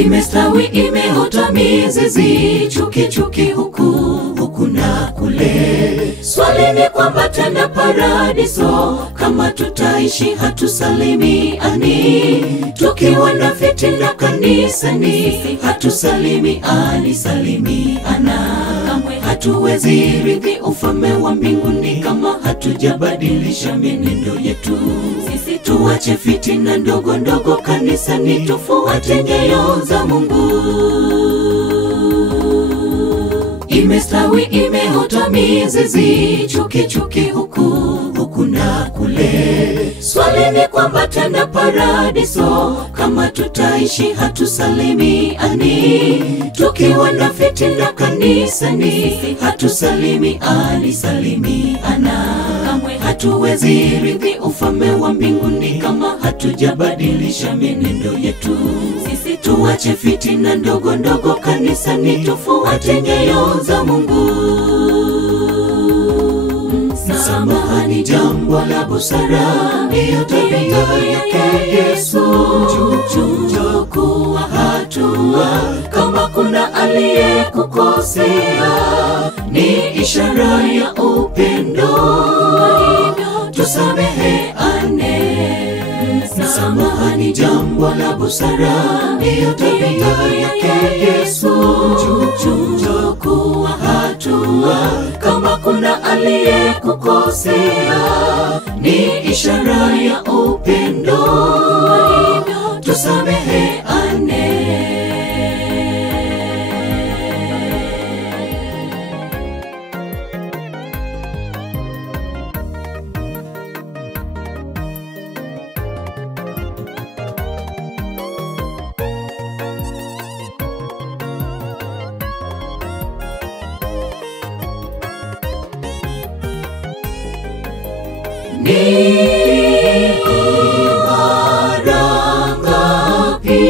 imestawi, imeota mizizi, chuki huku na kule. Swali ni kwamba tena paradiso, kama tutaishi hatusalimiani. Tukiwa na fitina kanisani, hatusalimiana. Kamwe hatuwezi rithi ufalme wa mbinguni kama hatujabadilisha mienendo yetu. Sisi tuache fitina ndogo ndogo kanisani, tufuate nyayo za Mungu. Imestawi, imeota mizizi, chuki huku na kule. Swali ni kwamba tena paradiso, kama tutaishi hatusalimiani. Tukiwa na fitina kanisani, hatusalimiana. Kamwe hatuwezi rithi ufalme wa mbinguni kama hatujabadilisha mienendo yetu. Sisi tuache fitina ndogo ndogo kanisani, tufuate nyayo za Mungu. Msamaha ni jambo la busara, ndiyo tabia yake Yesu. Chukua hatua kama kuna aliyekukosea, ni ishara ya upendo, tusameheane. Msamaha ni jambo la busara, ndiyo tabia yake Yesu. Chukua hatua kama kuna aliyekukosea, ni ishara ya upendo, tusameheane. Ni mara ngapi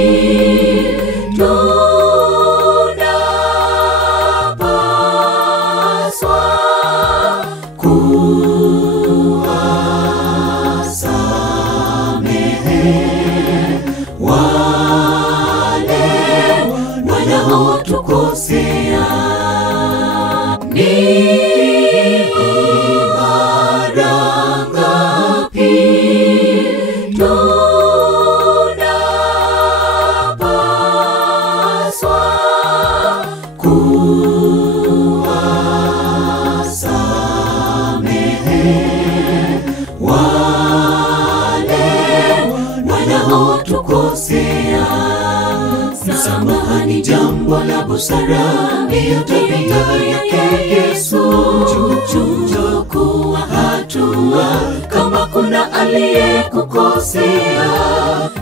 tunapaswa kuwasamehe wale wanaotukosea. Ni msamaha ni jambo la busara, ndiyo tabia yake Yesu. Chukua hatua kama kuna aliyekukosea,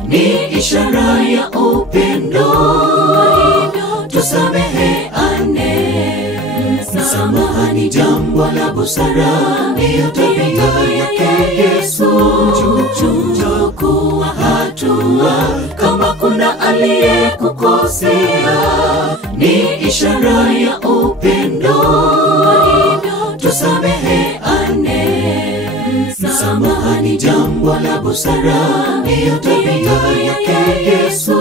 ni ishara ya upendo, tusameheane. Msamaha ni jambo la busara, ndiyo tabia yake Yesu. Chukua hatua kama kuna aliyekukosea, ni ishara ya upendo, tusameheane. Msamaha ni jambo la busara, ndiyo tabia yake Yesu.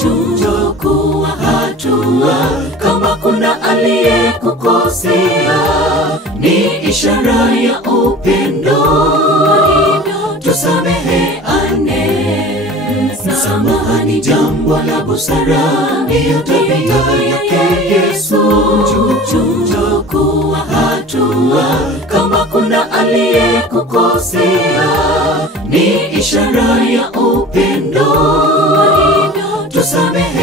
Chukua hatua kama kuna aliyekukosea, ni ishara ya upendo, tusameheane. Msamaha ni jambo la busara, ndiyo tabia yake Yesu. Chukua hatua kama kuna aliyekukosea, ni ishara ya upendo, tusameheane.